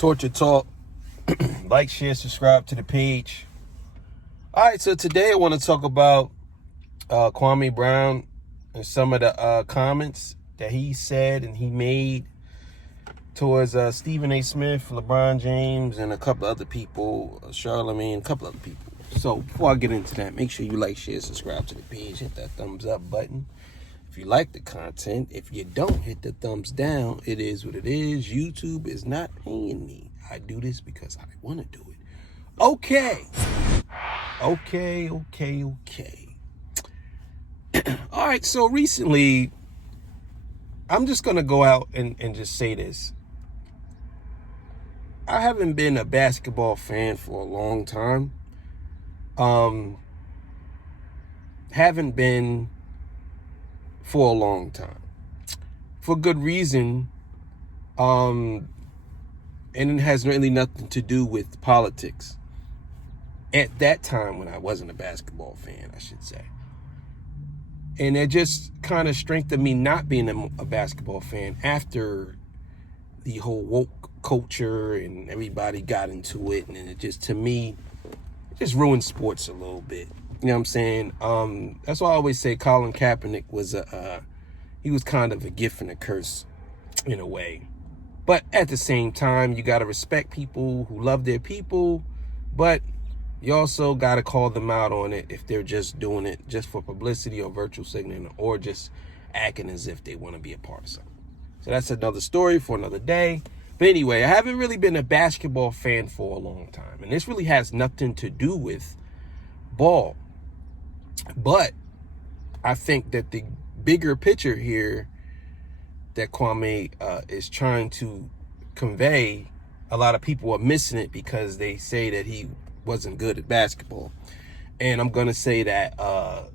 Torture Talk. Like, share, subscribe to the page. All right, so today I want to talk about Kwame Brown and some of the comments that he said and he made towards Stephen A. Smith, LeBron James, and a couple other people, Charlamagne, a couple other people. So before I get into that, make sure you like, share, subscribe to the page, hit that thumbs up button. If you like the content, if you don't, hit the thumbs down. It is what it is. YouTube is not paying me. I do this because I want to do it. Okay. All right, so recently, I'm just going to go out and just say this. I haven't been a basketball fan for a long time. Haven't been for a long time. For good reason. And it has really nothing to do with politics. At that time, when I wasn't a basketball fan, I should say. And it just kind of strengthened me not being a basketball fan after the whole woke culture and everybody got into it. And it just, to me, it just ruined sports a little bit. You know what I'm saying? That's why I always say Colin Kaepernick was he was kind of a gift and a curse in a way. But at the same time, you got to respect people who love their people, but you also got to call them out on it if they're just doing it just for publicity or virtual signaling or just acting as if they want to be a part of something. So that's another story for another day. But anyway, I haven't really been a basketball fan for a long time, and this really has nothing to do with ball. But I think that the bigger picture here that Kwame is trying to convey, a lot of people are missing it because they say that he wasn't good at basketball. And I'm going to say that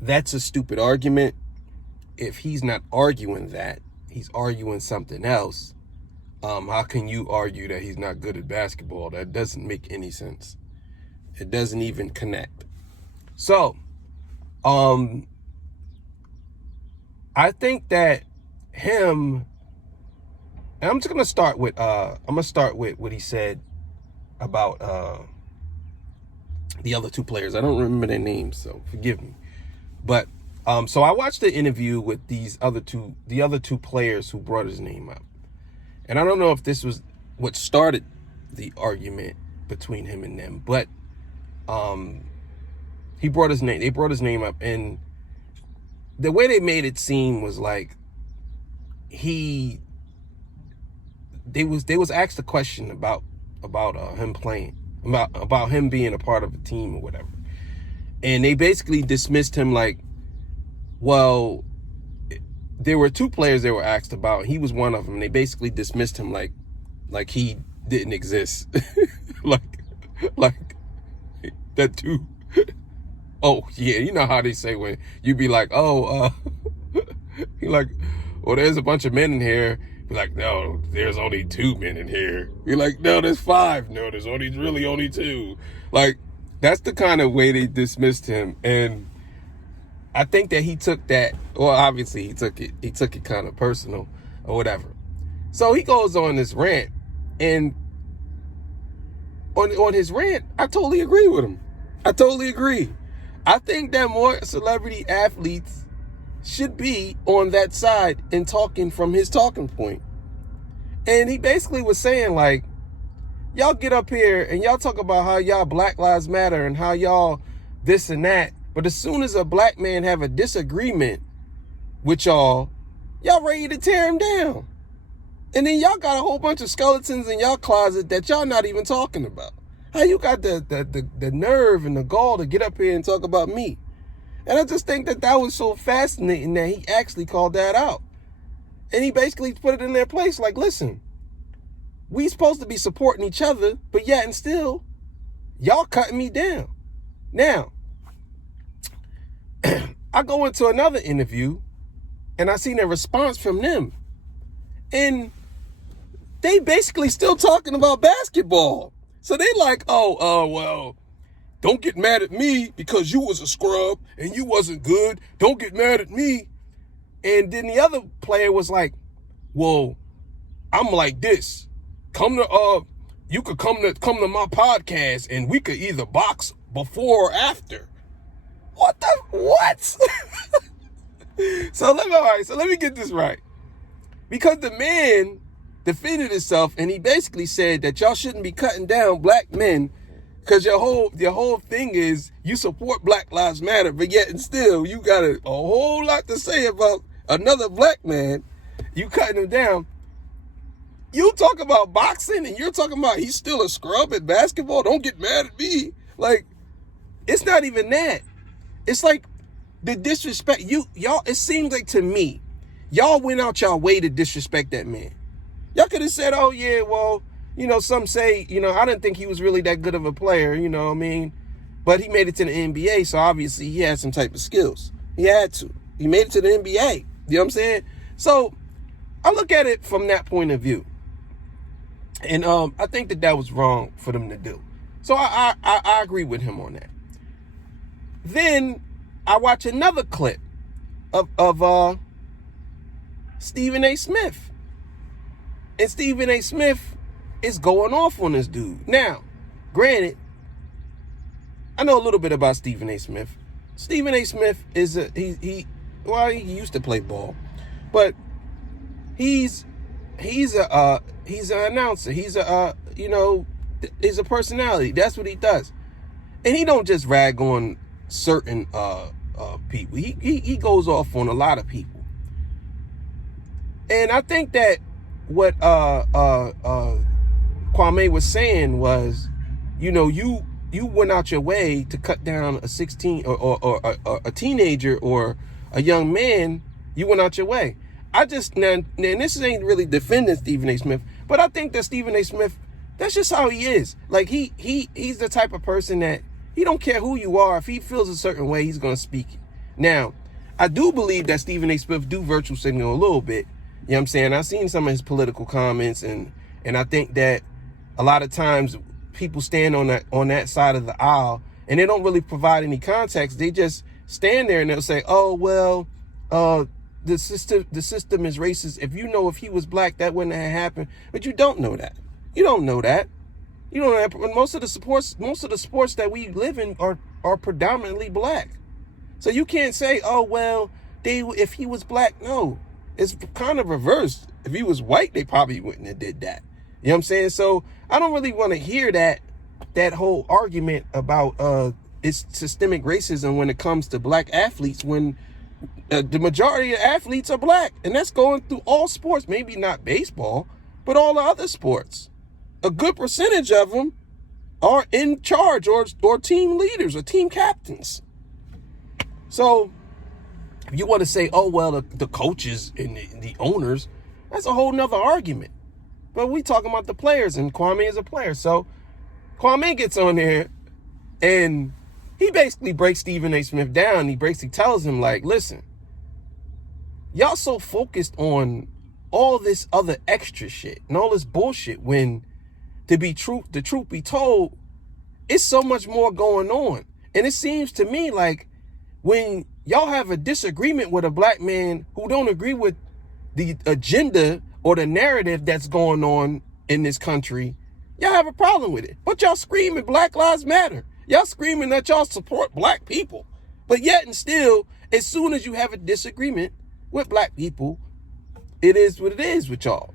that's a stupid argument. If he's not arguing that, he's arguing something else. How can you argue that he's not good at basketball? That doesn't make any sense. It doesn't even connect. So, I think that him, and I'm just gonna start with what he said about the other two players. I don't remember their names, so forgive me. But so I watched the interview with the other two players who brought his name up, and I don't know if this was what started the argument between him and them, but they brought his name up, and the way they made it seem was like they was asked a question about him playing, about him being a part of a team or whatever, and they basically dismissed him like, well, there were two players they were asked about. He was one of them. And they basically dismissed him like he didn't exist, like that too. Oh yeah, you know how they say when you be like, you're like, well, there's a bunch of men in here. You're like, no, there's only 2 men in here. You're like, no, there's 5. No, there's really only 2. Like, that's the kind of way they dismissed him. And I think that he took that, well, obviously he took it kind of personal or whatever. So he goes on this rant, and on his rant, I totally agree with him. I totally agree. I think that more celebrity athletes should be on that side and talking from his talking point. And he basically was saying, like, y'all get up here and y'all talk about how y'all Black Lives Matter and how y'all this and that. But as soon as a black man have a disagreement with y'all ready to tear him down. And then y'all got a whole bunch of skeletons in y'all closet that y'all not even talking about. How you got the nerve and the gall to get up here and talk about me? And I just think that was so fascinating that he actually called that out. And he basically put it in their place like, listen, we supposed to be supporting each other, but yet and still, y'all cutting me down. Now, I go into another interview, and I seen a response from them. And they basically still talking about basketball. So they like, well, don't get mad at me because you was a scrub and you wasn't good. Don't get mad at me. And then the other player was like, well, I'm like this. you could come to my podcast and we could either box before or after. What? So let me get this right. Because the man defended himself and he basically said that y'all shouldn't be cutting down black men because your whole thing is you support Black Lives Matter, but yet and still you got a whole lot to say about another black man. You cutting him down. You talk about boxing and you're talking about he's still a scrub at basketball. Don't get mad at me. Like, it's not even that. It's like the disrespect. Y'all, it seems like to me, y'all went out y'all way to disrespect that man. Y'all could have said, oh yeah, well, some say, I didn't think he was really that good of a player, you know what I mean? But he made it to the NBA, so obviously he had some type of skills. He had to. He made it to the NBA. You know what I'm saying? So I look at it from that point of view. And I think that was wrong for them to do. So I agree with him on that. Then I watch another clip of Stephen A. Smith. And Stephen A. Smith is going off on this dude. Now, granted, I know a little bit about Stephen A. Smith. Stephen A. Smith is he used to play ball, but he's an announcer. He's a personality. That's what he does. And he don't just rag on certain people. He goes off on a lot of people. And I think that what Kwame was saying was, you went out your way to cut down a 16 or a teenager or a young man. You went out your way. And this ain't really defending Stephen A. Smith, but I think that Stephen A. Smith, that's just how he is. Like he's the type of person that he don't care who you are. If he feels a certain way, he's going to speak it. Now, I do believe that Stephen A. Smith do virtue signal a little bit. You know what I'm saying? I've seen some of his political comments, and I think that a lot of times people stand on that side of the aisle and they don't really provide any context. They just stand there and they'll say, oh, well, the system is racist. If he was black, that wouldn't have happened. But you don't know that. You don't know that. You don't know that. Most of the sports that we live in are predominantly black. So you can't say, oh, well, if he was black. No, it's kind of reversed. If he was white, they probably wouldn't have did that. You know what I'm saying? So I don't really want to hear that whole argument about it's systemic racism when it comes to black athletes, when the majority of athletes are black, and that's going through all sports. Maybe not baseball, but all the other sports. A good percentage of them are in charge or team leaders or team captains. So if you want to say, oh, well, the coaches and the owners, that's a whole nother argument. But we talking about the players, and Kwame is a player. So Kwame gets on there and he basically breaks Stephen A. Smith down. He basically tells him, like, listen, y'all so focused on all this other extra shit and all this bullshit when the truth be told, it's so much more going on. And it seems to me like when y'all have a disagreement with a black man who don't agree with the agenda or the narrative that's going on in this country, y'all have a problem with it. But y'all screaming Black Lives Matter. Y'all screaming that y'all support black people. But yet and still, as soon as you have a disagreement with black people, it is what it is with y'all.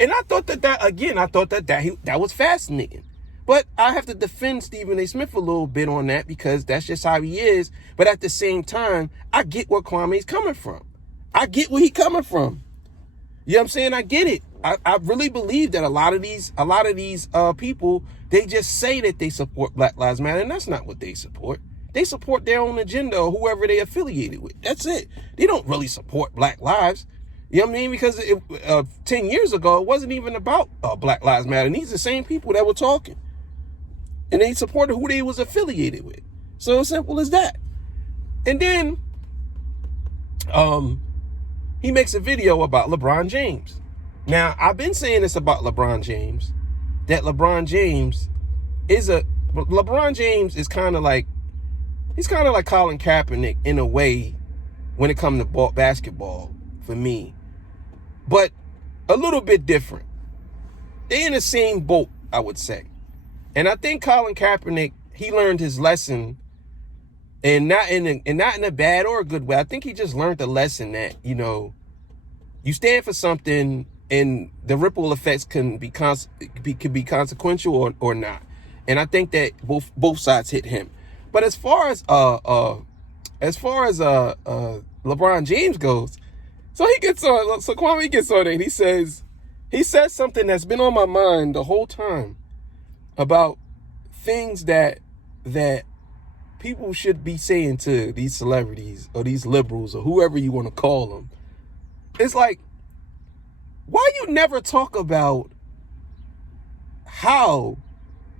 And I thought that was fascinating. But I have to defend Stephen A. Smith a little bit on that because that's just how he is. But at the same time, I get where Kwame's coming from. I get where he's coming from. You know what I'm saying? I get it. I really believe that a lot of these people, they just say that they support Black Lives Matter, and that's not what they support. They support their own agenda or whoever they affiliated with. That's it. They don't really support black lives. You know what I mean? Because 10 years ago, it wasn't even about Black Lives Matter. And these are the same people that were talking. And they supported who they was affiliated with. So as simple as that. And then he makes a video about LeBron James. Now, I've been saying this about LeBron James, that LeBron James is kind of like, he's kind of like Colin Kaepernick in a way when it comes to basketball for me, but a little bit different. they in the same boat, I would say. And I think Colin Kaepernick, he learned his lesson, and not in a bad or a good way. I think he just learned the lesson that, you know, you stand for something and the ripple effects can be consequential or not. And I think that both sides hit him. But as far as LeBron James goes, so Kwame gets on it and he says something that's been on my mind the whole time about things that people should be saying to these celebrities or these liberals or whoever you want to call them. It's like, why you never talk about how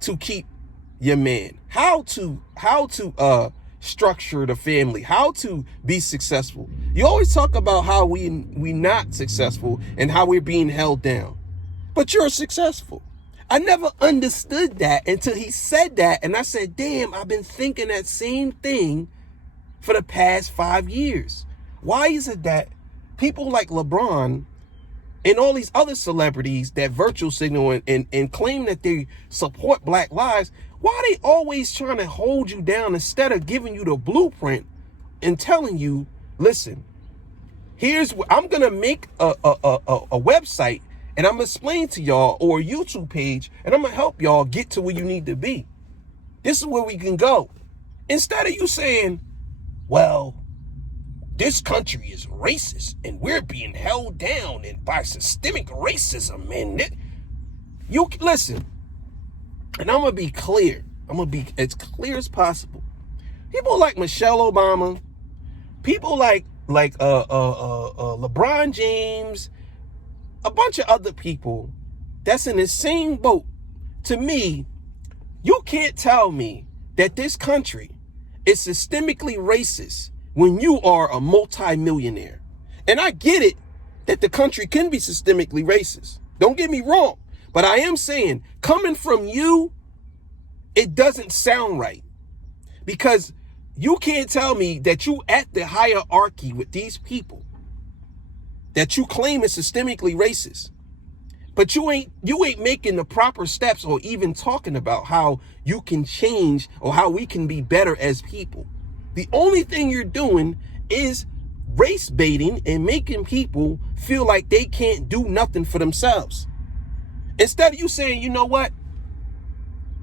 to keep your man, how to structure the family, how to be successful. You always talk about how we not successful and how we're being held down, but you're successful. I never understood that until he said that, and I said, damn, I've been thinking that same thing for the past 5 years. Why is it that people like LeBron and all these other celebrities that virtue signal and claim that they support Black lives, why are they always trying to hold you down instead of giving you the blueprint and telling you, listen, here's what I'm going to make a website, and I'm going to explain to y'all, or a YouTube page, and I'm going to help y'all get to where you need to be. This is where we can go. Instead of you saying, well, this country is racist and we're being held down and by systemic racism. And you listen, and I'm going to be clear. I'm going to be as clear as possible. People like Michelle Obama, people like LeBron James, a bunch of other people that's in the same boat. To me, you can't tell me that this country is systemically racist when you are a multi-millionaire. And I get it that the country can be systemically racist. Don't get me wrong. But I am saying, coming from you, it doesn't sound right. Because you can't tell me that you at the hierarchy with these people that you claim is systemically racist, but you ain't making the proper steps or even talking about how you can change or how we can be better as people. The only thing you're doing is race baiting and making people feel like they can't do nothing for themselves. Instead of you saying, you know what,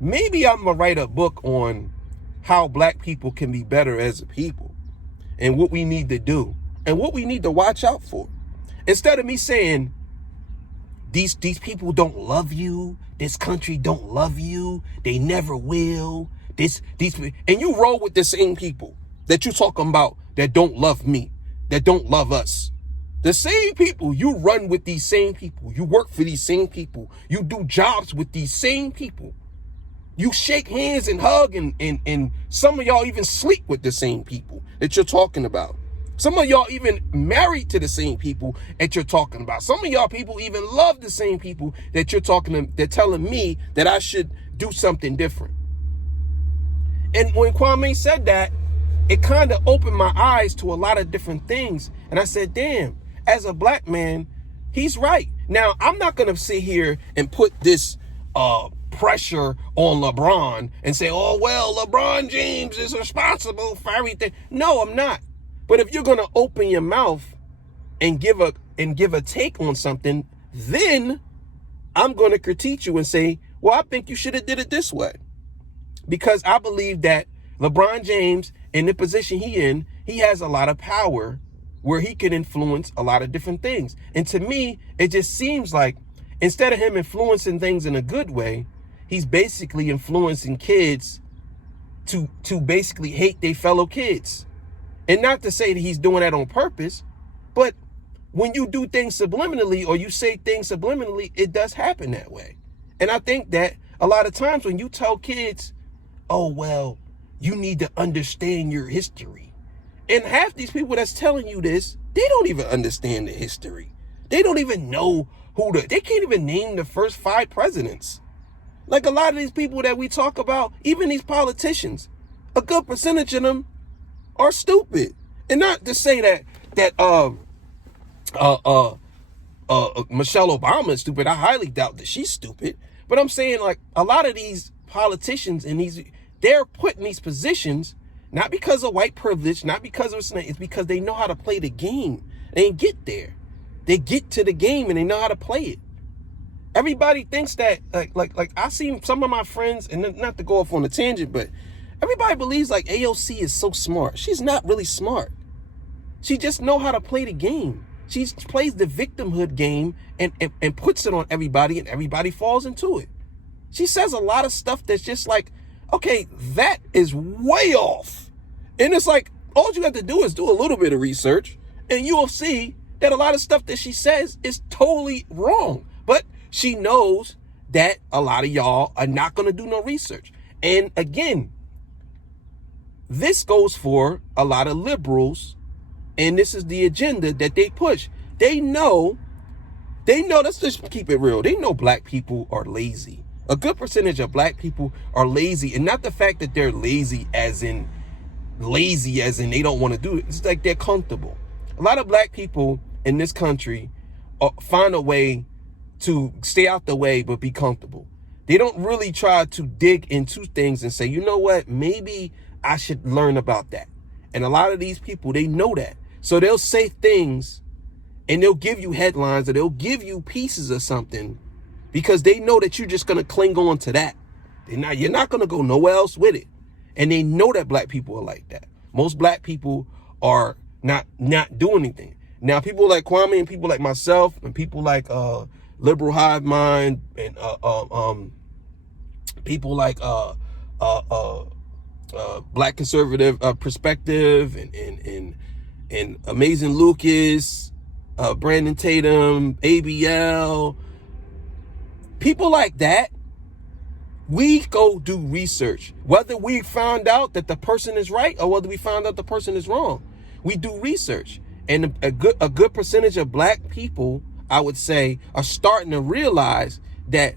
maybe I'm gonna write a book on how Black people can be better as a people and what we need to do and what we need to watch out for. Instead of me saying, these people don't love you, this country don't love you, they never will, these and you roll with the same people that you talking about that don't love me, that don't love us. The same people, you run with these same people, you work for these same people, you do jobs with these same people. You shake hands and hug and some of y'all even sleep with the same people that you're talking about. Some of y'all even married to the same people that you're talking about. Some of y'all people even love the same people that you're talking to. They're telling me that I should do something different. And when Kwame said that, it kind of opened my eyes to a lot of different things. And I said, damn, as a Black man, he's right. Now, I'm not going to sit here and put this pressure on LeBron and say, oh, well, LeBron James is responsible for everything. No, I'm not. But if you're going to open your mouth and give a take on something, then I'm going to critique you and say, well, I think you should have did it this way. Because I believe that LeBron James, in the position he has a lot of power where he can influence a lot of different things. And to me, it just seems like instead of him influencing things in a good way, he's basically influencing kids to basically hate their fellow kids. And not to say that he's doing that on purpose, but when you do things subliminally or you say things subliminally, it does happen that way. And I think that a lot of times when you tell kids, oh, well, you need to understand your history. And half these people that's telling you this, they don't even understand the history. They don't even know they can't even name the first 5 presidents. Like a lot of these people that we talk about, even these politicians, a good percentage of them are stupid. And not to say that Michelle Obama is stupid. I highly doubt that she's stupid. But I'm saying, like, a lot of these politicians and they're put in these positions not because of white privilege, not because of it's because they know how to play the game. They didn't get there. They get to the game and they know how to play it. Everybody thinks that like I see some of my friends, and not to go off on a tangent, but everybody believes like AOC is so smart. She's not really smart. She just know how to play the game. She plays the victimhood game and puts it on everybody, and everybody falls into it. She says a lot of stuff that's just like, okay, that is way off. And it's like, all you have to do is do a little bit of research and you will see that a lot of stuff that she says is totally wrong. But she knows that a lot of y'all are not going to do no research. And again, this goes for a lot of liberals, and this is the agenda that they push. They know, let's just keep it real. They know black people are lazy. A good percentage of black people are lazy, and not the fact that they're lazy as in they don't want to do it. It's like they're comfortable. A lot of black people in this country find a way to stay out the way but be comfortable. They don't really try to dig into things and say, you know what, maybe I should learn about that. And a lot of these people, they know that. So they'll say things and they'll give you headlines, or they'll give you pieces of something because they know that you're just going to cling on to that. You're not going to go nowhere else with it. And they know that black people are like that. Most black people are not doing anything. Now, people like Kwame and people like myself and people like Liberal Hive Mind and people like Black Conservative Perspective and Amazing Lucas, Brandon Tatum, ABL, people like that, we go do research. Whether we found out that the person is right or whether we found out the person is wrong, we do research. And a good percentage of black people, I would say, are starting to realize that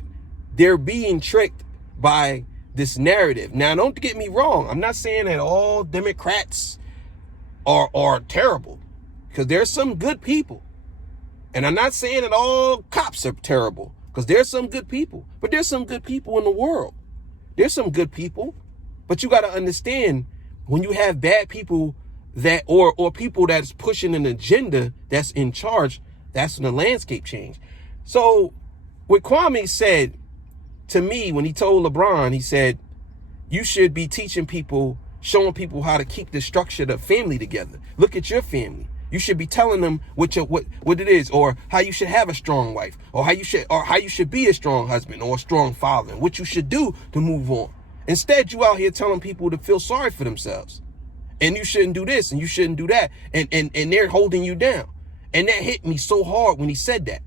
they're being tricked by this narrative. Now, don't get me wrong. I'm not saying that all Democrats are terrible, because there's some good people. And I'm not saying that all cops are terrible, because there's some good people. But there's some good people in the world. There's some good people. But you got to understand, when you have bad people that or people that's pushing an agenda that's in charge, that's when the landscape change. So what Kwame said to me when he told LeBron, he said, you should be teaching people, showing people how to keep the structure of the family together. Look at your family. You should be telling them what it is, or how you should have a strong wife, or how you should be a strong husband or a strong father, and what you should do to move on. Instead, you out here telling people to feel sorry for themselves. And you shouldn't do this and you shouldn't do that. And they're holding you down. And that hit me so hard when he said that.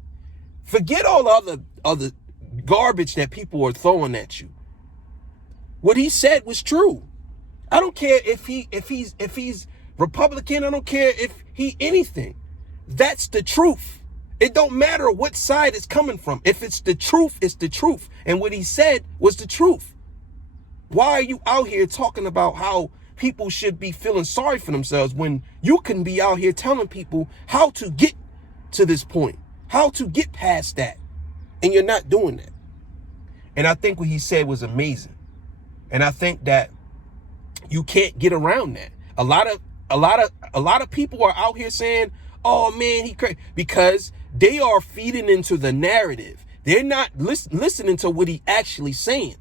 Forget all the other garbage that people are throwing at you. What he said was true. I don't care if he's Republican. I don't care if he anything. That's the truth. It don't matter what side it's coming from. If it's the truth, it's the truth. And what he said was the truth. Why are you out here talking about how people should be feeling sorry for themselves when you can be out here telling people how to get to this point, how to get past that, and you're not doing that? And I think what he said was amazing. And I think that you can't get around that. A lot of people are out here saying, oh man, he crazy, because they are feeding into the narrative. They're not listening to what he actually saying.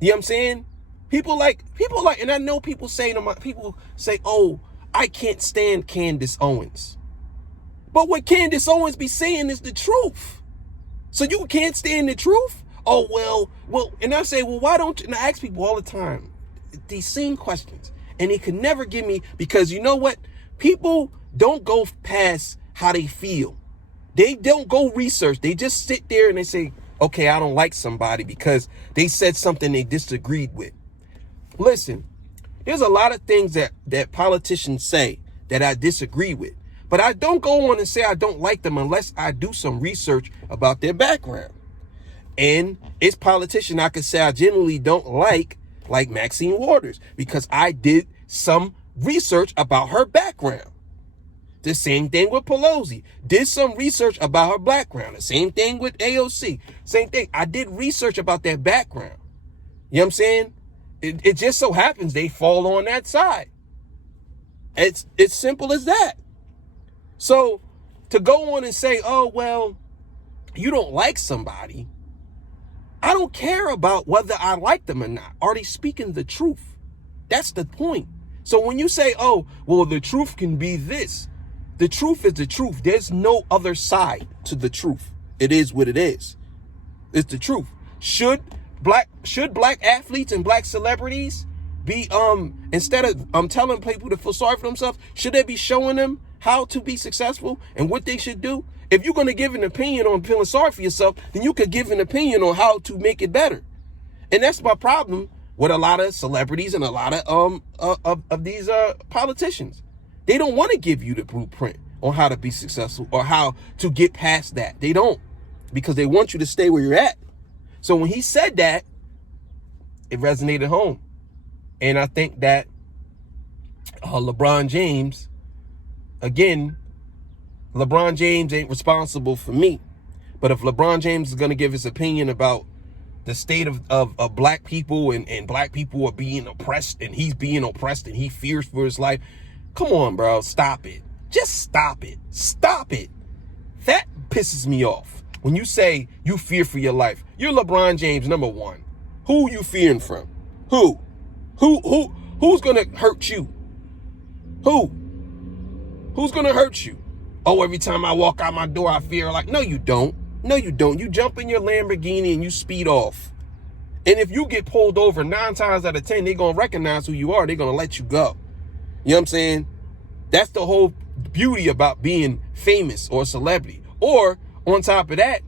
You know what I'm saying? People like, and I know people say, oh, I can't stand Candace Owens. But what Candace Owens be saying is the truth. So you can't stand the truth? Oh, well, and I say, well, why don't you, and I ask people all the time these same questions, and they can never give me, because you know what? People don't go past how they feel. They don't go research. They just sit there and they say, okay, I don't like somebody because they said something they disagreed with. Listen, there's a lot of things that politicians say that I disagree with, but I don't go on and say I don't like them unless I do some research about their background. And it's politician I could say I generally don't like Maxine Waters, because I did some research about her background. The same thing with Pelosi. Did some research about her background. The same thing with AOC. Same thing. I did research about their background. You know what I'm saying? It just so happens they fall on that side. It's simple as that. So to go on and say, oh, well, you don't like somebody. I don't care about whether I like them or not. Are they speaking the truth? That's the point. So when you say, oh, well, the truth can be this. The truth is the truth. There's no other side to the truth. It is what it is. It's the truth. Should black athletes and black celebrities be instead of telling people to feel sorry for themselves, should they be showing them how to be successful and what they should do? If you're going to give an opinion on feeling sorry for yourself, then you could give an opinion on how to make it better. And that's my problem with a lot of celebrities and a lot of these politicians. They don't want to give you the blueprint on how to be successful or how to get past that. They don't, because they want you to stay where you're at. So when he said that, it resonated home. And I think that LeBron James, again, LeBron James ain't responsible for me. But if LeBron James is going to give his opinion about the state of black people and black people are being oppressed and he's being oppressed and he fears for his life, come on, bro, stop it. Just stop it. Stop it. That pisses me off. When you say you fear for your life, you're LeBron James, number one. Who you fearing from? Who's gonna hurt you? Who's gonna hurt you? Oh, every time I walk out my door, I fear. Like, no, you don't. No, you don't. You jump in your Lamborghini and you speed off. And if you get pulled over 9 times out of 10, they're gonna recognize who you are. They're gonna let you go. You know what I'm saying? That's the whole beauty about being famous or celebrity. Or on top of that,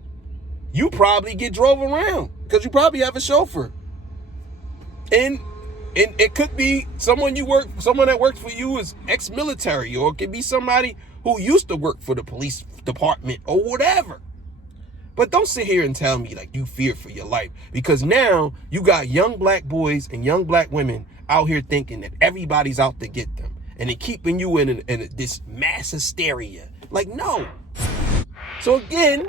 you probably get drove around because you probably have a chauffeur. And it could be someone that works for you is ex-military, or it could be somebody who used to work for the police department or whatever. But don't sit here and tell me like you fear for your life, because now you got young black boys and young black women out here thinking that everybody's out to get them. And they're keeping you in this mass hysteria. Like, no. So again,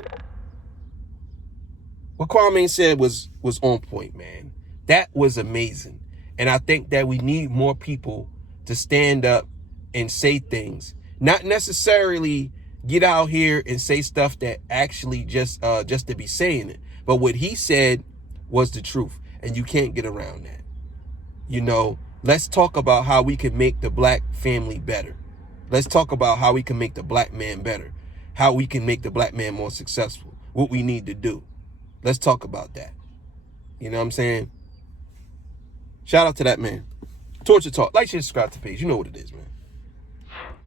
what Kwame said was on point, man. That was amazing. And I think that we need more people to stand up and say things. Not necessarily get out here and say stuff that actually just to be saying it. But what he said was the truth. And you can't get around that. You know, let's talk about how we can make the black family better. Let's talk about how we can make the black man better. How we can make the black man more successful. What we need to do. Let's talk about that. You know what I'm saying? Shout out to that man. Torture Talk. Like, share, subscribe to the page. You know what it is, man.